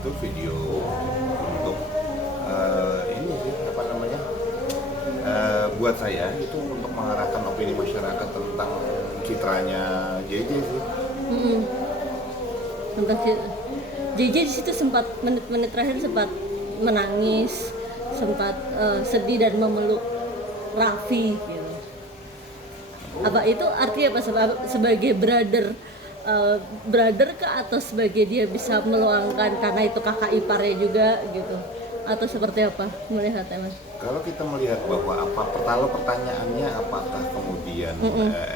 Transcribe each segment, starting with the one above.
itu video untuk ini sih apa namanya buat saya itu untuk mengarahkan opini masyarakat tentang citranya JJ sih. Tentang JJ di situ sempat menit-menit terakhir sempat menangis, sempat sedih dan memeluk Raffi gitu. Apa itu artinya apa sebagai brother kah, atau sebagai dia bisa meluangkan karena itu kakak iparnya juga gitu, atau seperti apa melihatnya Mas? Kalau kita melihat bahwa pertanyaannya apakah kemudian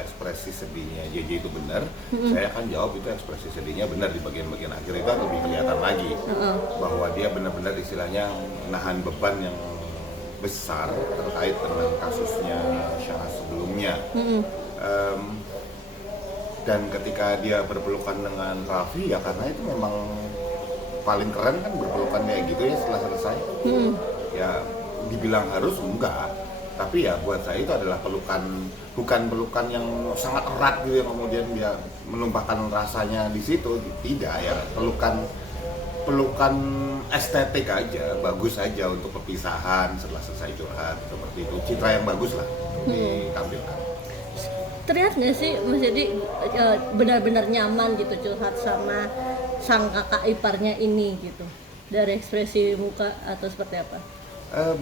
ekspresi sedihnya JJ itu benar, saya akan jawab itu ekspresi sedihnya benar. Di bagian-bagian akhir itu lebih kelihatan lagi bahwa dia benar-benar istilahnya nahan beban yang besar terkait dengan kasusnya Syahnas sebelumnya. Dan ketika dia berpelukan dengan Raffi ya karena itu memang paling keren kan berpelukan kayak gitu ya setelah selesai. Ya dibilang harus enggak, tapi ya buat saya itu adalah pelukan, bukan pelukan yang sangat erat gitu yang kemudian dia menumpahkan rasanya di situ, tidak ya, pelukan estetik aja, bagus aja untuk perpisahan setelah selesai curhat seperti itu, citra yang bagus lah ditampilkan. Terlihat nggak sih Mas jadi benar-benar nyaman gitu curhat sama sang kakak iparnya ini gitu, dari ekspresi muka atau seperti apa?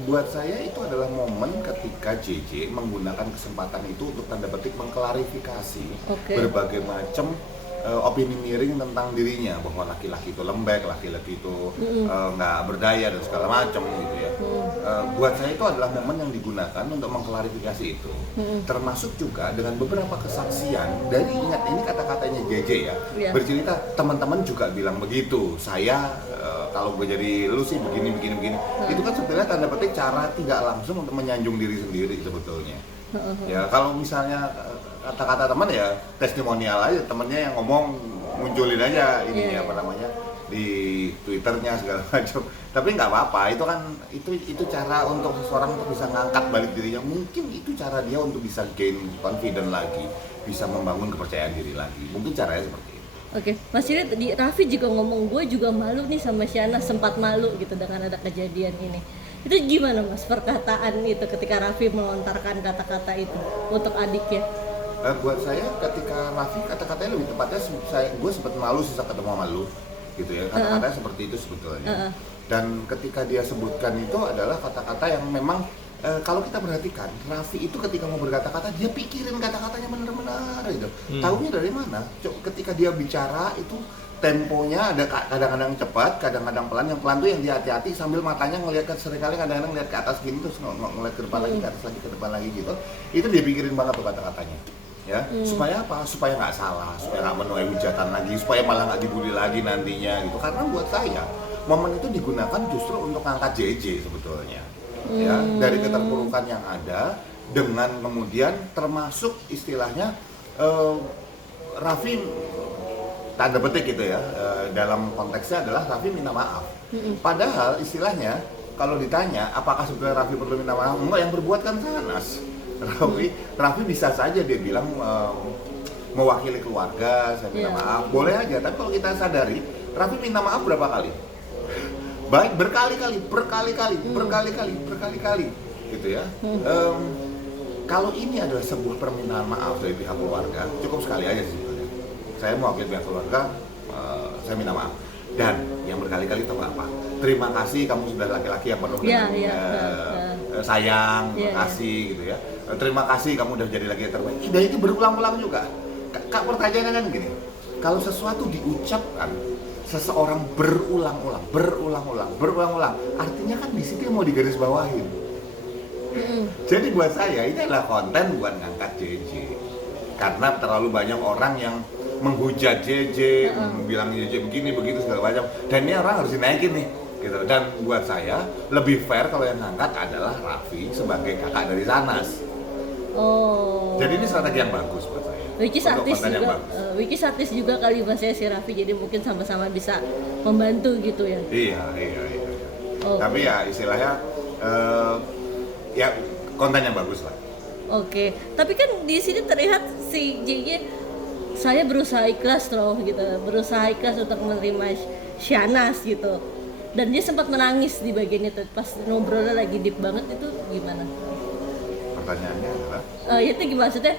Buat saya itu adalah momen ketika JJ menggunakan kesempatan itu untuk tanda petik mengklarifikasi berbagai macam opini miring tentang dirinya, bahwa laki-laki itu lembek, laki-laki itu nggak berdaya dan segala macam gitu ya. Buat saya itu adalah momen yang digunakan untuk mengklarifikasi itu, termasuk juga dengan beberapa kesaksian dari, ingat ini kata-katanya JJ ya, bercerita teman-teman juga bilang begitu, saya kalau gue jadi lu sih begini. Itu kan sebenarnya tanda petik cara tidak langsung untuk menyanjung diri sendiri sebetulnya. Ya kalau misalnya kata-kata teman ya testimonial aja, temennya yang ngomong munculin aja ininya apa namanya di Twitternya segala macam. Tapi nggak apa-apa, itu kan itu cara untuk seseorang untuk bisa ngangkat balik dirinya. Mungkin itu cara dia untuk bisa gain confident lagi, bisa membangun kepercayaan diri lagi. Mungkin caranya seperti itu. Oke, Mas Yuri, di Raffi juga ngomong gue juga malu nih sama Syahnas, sempat malu gitu dengan ada kejadian ini. Itu gimana Mas perkataan itu ketika Raffi melontarkan kata-kata itu untuk adiknya? Buat saya ketika Raffi kata-katanya lebih tepatnya gue sempat malu sih saat ketemu malu gitu ya, kata-katanya seperti itu sebetulnya. Dan ketika dia sebutkan itu adalah kata-kata yang memang kalau kita perhatikan, Raffi itu ketika mau berkata-kata dia pikirin kata-katanya benar-benar gitu. Tahunya dari mana? Ketika dia bicara itu temponya ada kadang-kadang cepat, kadang-kadang pelan. Yang pelan tuh yang dia hati-hati sambil matanya ngelihat seringkali kadang-kadang ngelihat ke atas gini terus ngelihat ke depan lagi, ke atas lagi, ke depan lagi gitu. Itu dia pikirin banget tuh kata-katanya. Ya, supaya apa? Supaya nggak salah, supaya nggak menuai hujatan lagi, supaya malah nggak dibully lagi nantinya gitu. Karena buat saya momen itu digunakan justru untuk ngangkat JJ sebetulnya. Ya, dari keterpurukan yang ada dengan kemudian termasuk istilahnya Raffi tanda petik gitu ya, dalam konteksnya adalah Raffi minta maaf. Padahal istilahnya kalau ditanya apakah sebetulnya Raffi perlu minta maaf, enggak, yang berbuat kan Syahnas. Raffi bisa saja dia bilang mewakili keluarga, saya minta maaf, boleh aja. Tapi kalau kita sadari Raffi minta maaf berapa kali? Baik, berkali-kali gitu ya. Kalau ini adalah sebuah permintaan maaf dari pihak keluarga, cukup sekali aja sih. Saya mewakili pihak keluarga, saya minta maaf. Dan yang berkali-kali itu apa? Terima kasih kamu sudah laki-laki yang penuh sayang, terima kasih gitu ya. Terima kasih kamu udah jadi laki yang terbaik. Dan itu berulang-ulang juga. Kak, pertanyaannya kan gini, kalau sesuatu diucapkan seseorang berulang-ulang, artinya kan di situ yang mau digarisbawahin. Jadi buat saya ini adalah konten buat ngangkat JJ, karena terlalu banyak orang yang menghujat JJ, bilang JJ begini begitu segala macam, dan ini orang harus dinaikin nih, gitu. Dan buat saya lebih fair kalau yang ngangkat adalah Raffi sebagai kakak dari Syahnas. Jadi ini strategi yang bagus buat saya. Wiki artis juga kali Mas ya si Raffi, jadi mungkin sama-sama bisa membantu gitu ya. Iya. Tapi ya istilahnya ya konten yang bagus lah. Oke. Tapi kan di sini terlihat si JJ, saya berusaha ikhlas loh gitu, berusaha ikhlas untuk menerima Syahnas gitu. Dan dia sempat menangis di bagian itu pas ngobrolnya lagi deep banget. Itu gimana? Pertanyaannya adalah Itu gimana maksudnya?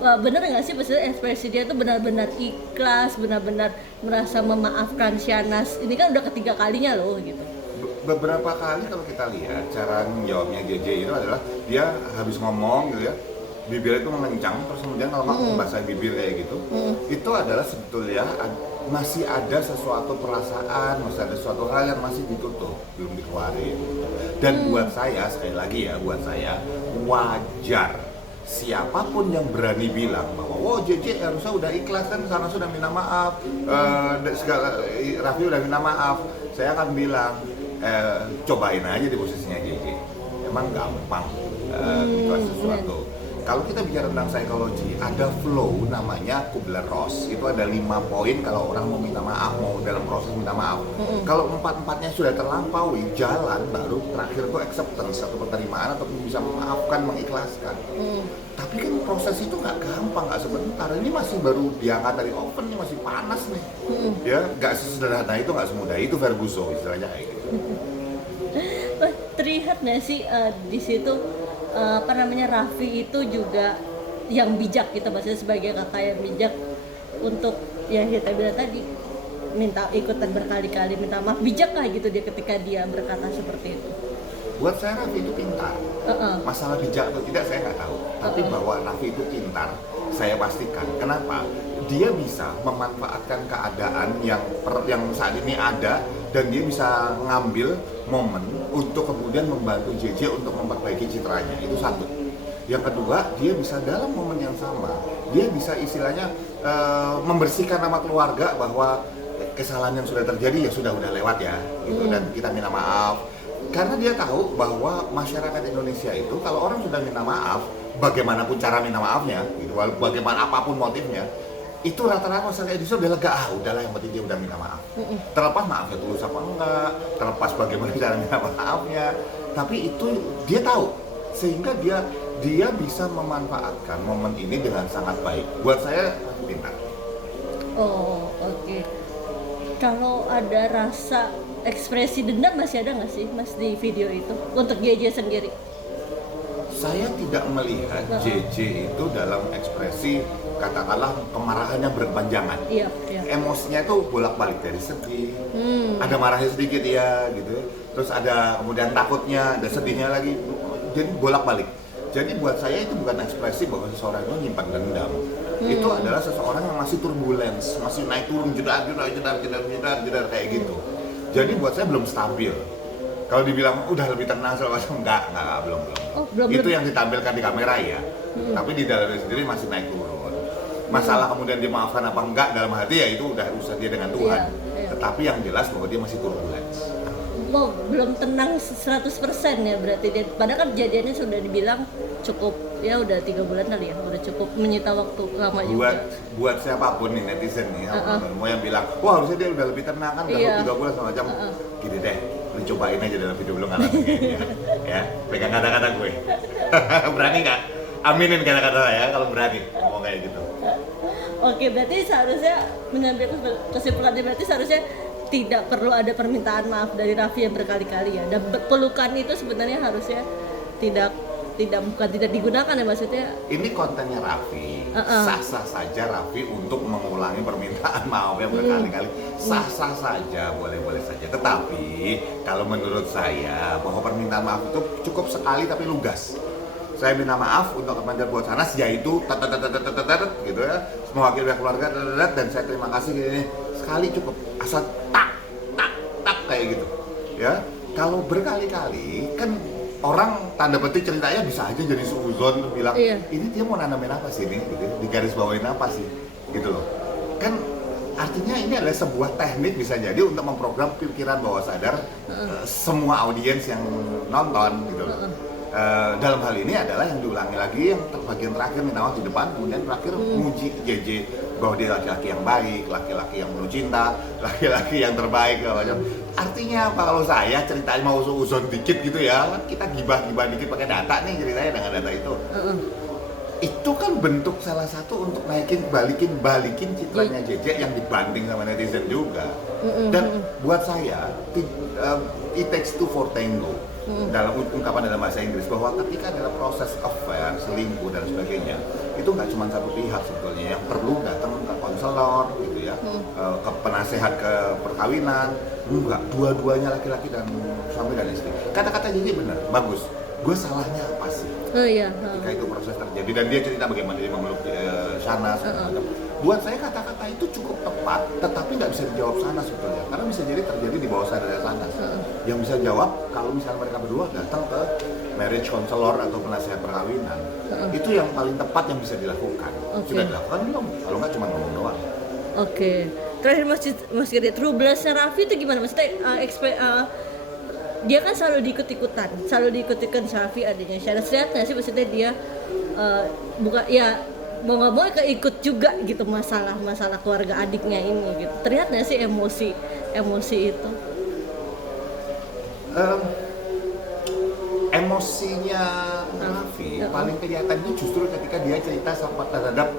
Bener nggak sih maksudnya ekspresi dia tuh benar-benar ikhlas, benar-benar merasa memaafkan Syahnas. Ini kan udah ketiga kalinya loh gitu. beberapa kali kalau kita lihat cara menjawabnya JJ itu adalah dia habis ngomong gitu ya, bibir itu mengencang, terus kemudian kalau nggak membasahi bibir kayak gitu, itu adalah sebetulnya masih ada sesuatu perasaan, masih ada sesuatu hal yang masih ditutup, belum dikeluarin. Dan buat saya, sekali lagi ya, buat saya wajar siapapun yang berani bilang bahwa oh JJ harusnya udah ikhlas kan, karena sudah minta maaf, segala Raffi udah minta maaf. Saya akan bilang cobain aja di posisinya JJ, emang gampang ikhlas sesuatu. Kalau kita bicara tentang psikologi, ada flow namanya Kubler-Ross. Itu ada 5 poin kalau orang mau minta maaf, mau dalam proses minta maaf. Kalau 4-4-nya sudah terlampaui, jalan baru terakhir itu acceptance atau penerimaan atau bisa memaafkan, mengikhlaskan. Tapi kan proses itu nggak gampang, nggak sebentar. Ini masih baru diangkat dari oven, ini masih panas nih. Ya, nggak sesederhana itu, nggak semudah itu Ferguson istilahnya kayak gitu. Terlihat nggak sih di situ Raffi itu juga yang bijak gitu, maksudnya sebagai kakak yang bijak untuk yang kita bilang tadi, minta ikutan berkali-kali minta maaf, bijak lah gitu dia ketika dia berkata seperti itu. Buat saya Raffi itu pintar. Masalah bijak atau tidak saya nggak tahu. Tapi bahwa Raffi itu pintar, saya pastikan. Kenapa? Dia bisa memanfaatkan keadaan yang saat ini ada, dan dia bisa ngambil momen untuk kemudian membantu JJ untuk memperbaiki citranya. Itu satu. Yang kedua, dia bisa dalam momen yang sama, dia bisa istilahnya membersihkan nama keluarga bahwa kesalahan yang sudah terjadi ya sudah lewat ya, gitu, dan kita minta maaf. Karena dia tahu bahwa masyarakat Indonesia itu kalau orang sudah minta maaf, bagaimanapun cara minta maafnya, gitu, bagaimana apapun motifnya, itu rata-rata masyarakat Indonesia udah lega, udahlah yang penting dia udah minta maaf. Terlepas maafnya tulus apa enggak, terlepas bagaimana cara minta maafnya, tapi itu dia tahu, sehingga dia bisa memanfaatkan momen ini dengan sangat baik. Buat saya pintar. Oh, oke. Kalau ada rasa ekspresi dendam masih ada nggak sih Mas di video itu untuk JJ sendiri? Saya tidak melihat JJ itu dalam ekspresi katakanlah kemarahannya berkepanjangan. Iya. Emosinya itu bolak-balik, dari sedih, ada marahnya sedikit ya gitu, terus ada kemudian takutnya, ada sedihnya lagi, jadi bolak-balik. Jadi buat saya itu bukan ekspresi bahwa seseorang itu nyimpan dendam. Itu adalah seseorang yang masih turbulence, masih naik turun, jedar kayak gitu. Jadi buat saya belum stabil. Kalau dibilang udah lebih tenang segala macam, enggak, belum. Belum. Itu yang ditampilkan di kamera ya. Tapi di dalamnya sendiri masih naik turun. Masalah kemudian dimaafkan apa enggak dalam hati ya itu udah urusan dia dengan Tuhan. Iya. Tetapi yang jelas bahwa dia masih turbulence. Wow, belum tenang 100% ya berarti dia. Padahal kan kejadiannya sudah dibilang cukup, ya udah 3 bulan kali ya, udah cukup menyita waktu lama juga. Buat siapapun nih netizen nih, mau yang bilang, wah harusnya dia udah lebih tenang kan, udah 3 bulan sama macam. Gini deh, lu cobain aja dalam video lu ngalamin kayak gini. Ya, pegang kata-kata gue. Berani nggak? Aminin kata-kata ya kalau berani ngomong kayak gitu. Oke, berarti seharusnya mengambil kesimpulannya, berarti seharusnya tidak perlu ada permintaan maaf dari Raffi yang berkali-kali ya. Dan pelukan itu sebenarnya harusnya tidak digunakan ya maksudnya. Ini kontennya Raffi, sah-sah saja Raffi untuk mengulangi permintaan maafnya berkali-kali, sah-sah saja, boleh-boleh saja. Tetapi kalau menurut saya bahwa permintaan maaf itu cukup sekali tapi lugas. Saya minta maaf untuk kementerian buat sana, yaitu gitu ya, mewakili keluarga dan saya terima kasih ini sekali cukup, asal tak kayak gitu ya. Kalau berkali-kali kan orang tanda petik ceritanya bisa aja jadi suuzon bilang ini dia mau nanamin apa sih ini gitu, di garis bawain apa sih gitu loh. Kan artinya ini adalah sebuah teknik bisa jadi untuk memprogram pikiran bawah sadar semua audiens yang nonton gitu loh. Dalam hal ini adalah yang diulangi lagi yang bagian terakhir minta maaf di depan, kemudian terakhir muji JJ bahwa dia laki-laki yang baik, laki-laki yang penuh cinta, laki-laki yang terbaik macam. Artinya apa kalau saya ceritanya mau dikit gitu ya, kita gibah dikit pakai data nih ceritanya dengan data itu itu kan bentuk salah satu untuk balikin citranya JJ yang dibanding sama netizen juga. Dan buat saya it takes two for tango. Dalam ungkapan dalam bahasa Inggris bahwa ketika ada proses affair, selingkuh dan sebagainya, itu nggak cuma satu pihak sebetulnya yang perlu datang ke konselor gitu ya, ke penasehat ke perkawinan, enggak, dua-duanya laki-laki dan suami dan istri. Kata-kata JJ benar, bagus. Gue salahnya apa sih? Oh iya. Ketika itu proses terjadi dan dia cerita bagaimana dia memeluk Shahnaz. Buat saya kata-kata itu cukup tepat, tetapi nggak bisa dijawab Shahnaz sebetulnya, karena bisa jadi terjadi di bawah sadar Shahnaz. Yang bisa jawab kalau misalnya mereka berdua datang ke marriage counselor atau penasehat perkawinan, itu yang paling tepat yang bisa dilakukan. Sudah dilakukan belum? Kalau nggak cuma ngomong doang. Oke. Terakhir Mas Giri, True Blast-nya Raffi itu gimana? Maksudnya dia kan selalu diikut-ikutan Raffi adanya Shahnaz, lihat nggak sih maksudnya dia bukan ya mau nggak mau keikut juga gitu masalah keluarga adiknya ini gitu. Terlihat nggak sih emosi itu? Emosinya Raffi paling kelihatannya justru ketika dia cerita sama terhadap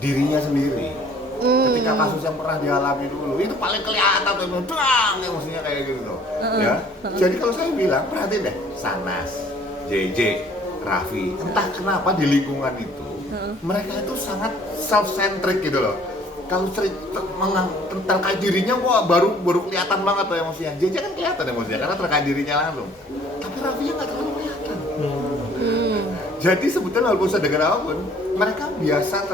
dirinya sendiri. Ketika kasus yang pernah dialami dulu itu paling kelihatan tuh, dang, emosinya kayak gitu ya. Jadi kalau saya bilang perhatiin deh, Shahnaz, JJ, Raffi, entah kenapa di lingkungan itu mereka itu sangat self-centric gitu loh. Kalau terkait dirinya, wah baru kelihatan banget tuh emosinya. JJ kan kelihatan emosinya karena terkait dirinya langsung, tapi Raffi-nya nggak terlalu kelihatan. Jadi sebetulnya walaupun sedang apapun, mereka biasa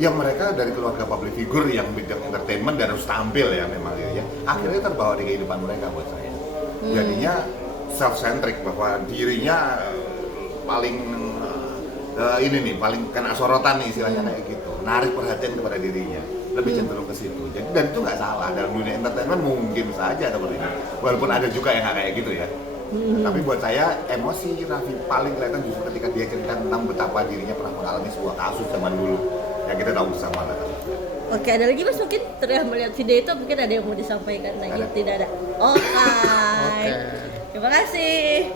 ya, mereka dari keluarga public figure yang bidang entertainment dan harus tampil ya memang ya. Akhirnya terbawa di kehidupan mereka buat saya. Jadinya self-centric bahwa dirinya paling paling kena sorotan nih istilahnya kayak gitu. Narik perhatian kepada dirinya. Lebih cenderung ke situ. Jadi dan itu nggak salah, dalam dunia entertainment mungkin saja seperti ini. Walaupun ada juga yang nggak kayak gitu ya. Tapi buat saya emosi Raffi paling kelihatan justru ketika dia cerita tentang betapa dirinya pernah mengalami sebuah kasus zaman dulu yang kita tahu bersama lah. Oke, ada lagi Mas mungkin terlihat melihat video itu mungkin ada yang mau disampaikan lagi? Tidak ada. Oke. Terima kasih.